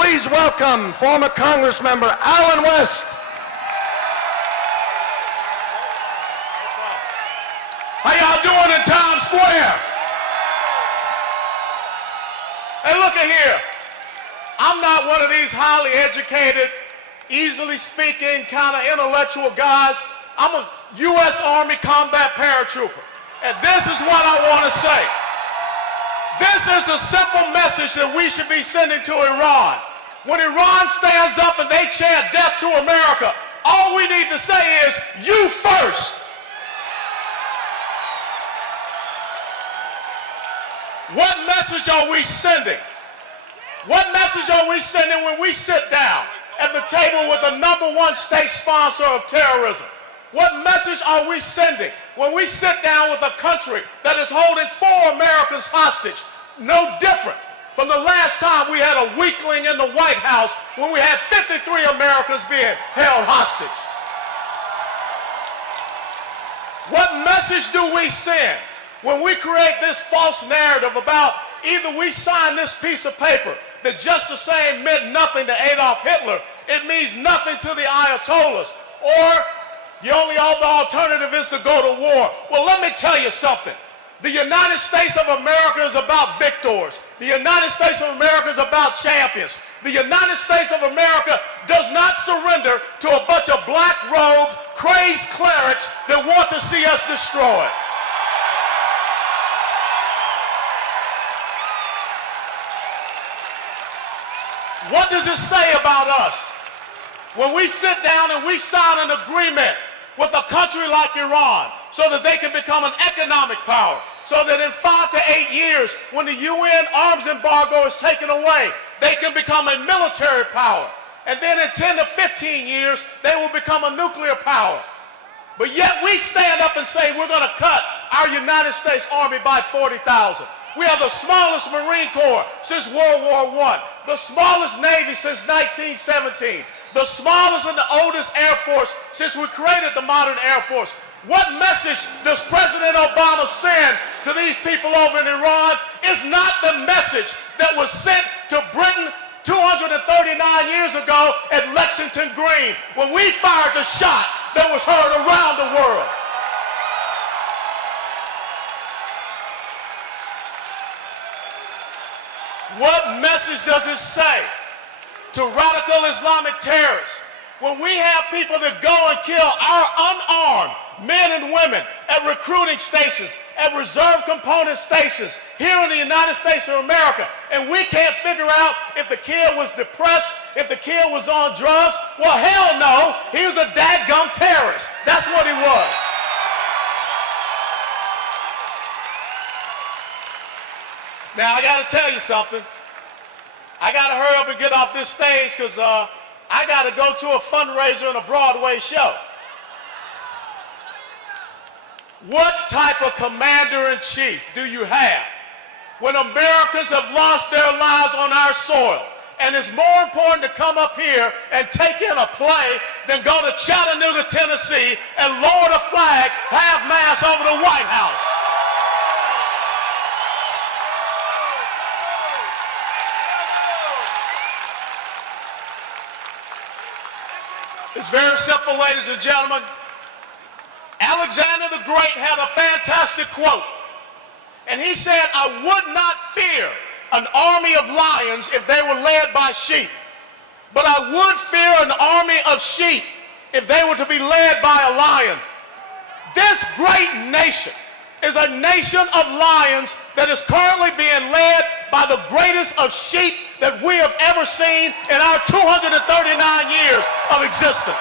please welcome former Congressmember Allen West. How y'all doing in Times Square? Hey, look at here. I'm not one of these highly educated, easily speaking, kind of intellectual guys. I'm a U.S. Army combat paratrooper. And this is what I want to say. This is the simple message that we should be sending to Iran. When Iran stands up and they chant death to America, all we need to say is, you first. What message are we sending? What message are we sending when we sit down at the table with the #1 state sponsor of terrorism? What message are we sending when we sit down with a country that is holding 4 Americans hostage? No different from the last time we had a weakling in the White House when we had 53 Americans being held hostage. What message do we send when we create this false narrative about either we sign this piece of paper that just the same meant nothing to Adolf Hitler, it means nothing to the Ayatollahs, or the only other alternative is to go to war? Well, let me tell you something. The United States of America is about victors. The United States of America is about champions. The United States of America does not surrender to a bunch of black-robed, crazed clerics that want to see us destroyed. What does it say about us when we sit down and we sign an agreement with a country like Iran so that they can become an economic power, so that in 5 to 8 years, when the UN arms embargo is taken away, they can become a military power, and then in 10 to 15 years, they will become a nuclear power? But yet we stand up and say we're going to cut our United States Army by 40,000. We have the smallest Marine Corps since World War I, the smallest Navy since 1917, the smallest and the oldest Air Force since we created the modern Air Force. What message does President Obama send to these people over in Iran? Is not the message that was sent to Britain 239 years ago at Lexington Green when we fired the shot that was heard around the world. What message does it say to radical Islamic terrorists when we have people that go and kill our unarmed men and women at recruiting stations, at reserve component stations here in the United States of America, and we can't figure out if the kid was depressed, if the kid was on drugs? Well, hell no, he was a dadgum terrorist. That's what he was. Now, I got to tell you something. I got to hurry up and get off this stage because I got to go to a fundraiser and a Broadway show. What type of commander-in-chief do you have when Americans have lost their lives on our soil, and it's more important to come up here and take in a play than go to Chattanooga, Tennessee and lower the flag half-mast over the White House? It's very simple, ladies and gentlemen. Alexander the Great had a fantastic quote. And he said, I would not fear an army of lions if they were led by sheep, but I would fear an army of sheep if they were to be led by a lion. This great nation is a nation of lions that is currently being led by the greatest of sheep that we have ever seen in our 239 years of existence.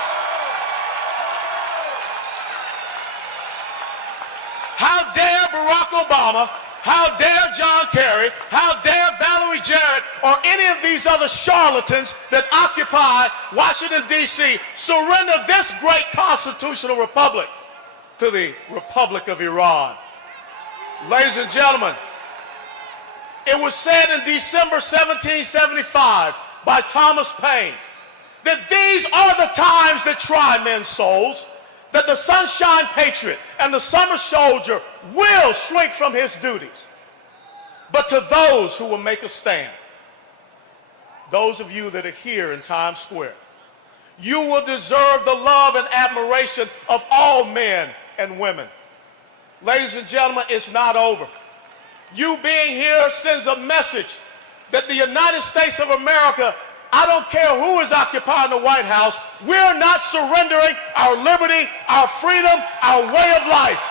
How dare Barack Obama, how dare John Kerry, how dare Valerie Jarrett, or any of these other charlatans that occupy Washington, D.C. surrender this great constitutional republic to the Republic of Iran. Ladies and gentlemen, it was said in December 1775 by Thomas Paine that these are the times that try men's souls, that the sunshine patriot and the summer soldier will shrink from his duties, but to those who will make a stand. those of you that are here in Times Square. You will deserve the love and admiration of all men and women. Ladies and gentlemen, it's not over. You being here sends a message that the United States of America, I don't care who is occupying the White House, we're not surrendering our liberty, our freedom, our way of life.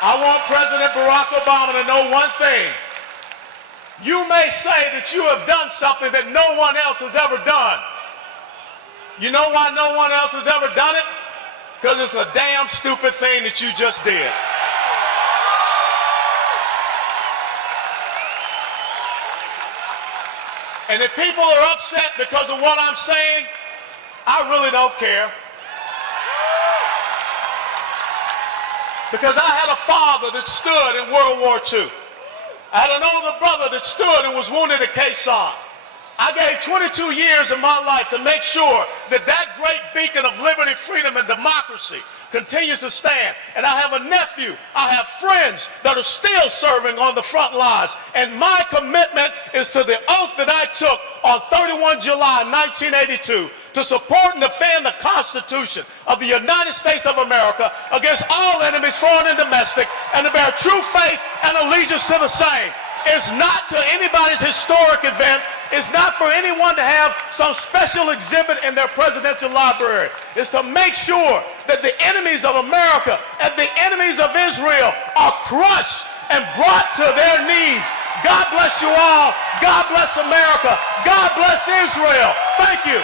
I want President Barack Obama to know one thing. You may say that you have done something that no one else has ever done. You know why no one else has ever done it? Because it's a damn stupid thing that you just did. And if people are upset because of what I'm saying, I really don't care. Because I had a father that stood in World War II. I had an older brother that stood and was wounded at Quai Sam. I gave 22 years of my life to make sure that that great beacon of liberty, freedom, and democracy continues to stand. And I have a nephew, I have friends that are still serving on the front lines. And my commitment is to the oath that I took on 31 July 1982 to support and defend the Constitution of the United States of America against all enemies, foreign and domestic, and to bear true faith and allegiance to the same. It's not to anybody's historic event. It's not for anyone to have some special exhibit in their presidential library. It's to make sure that the enemies of America and the enemies of Israel are crushed and brought to their knees. God bless you all. God bless America. God bless Israel. Thank you.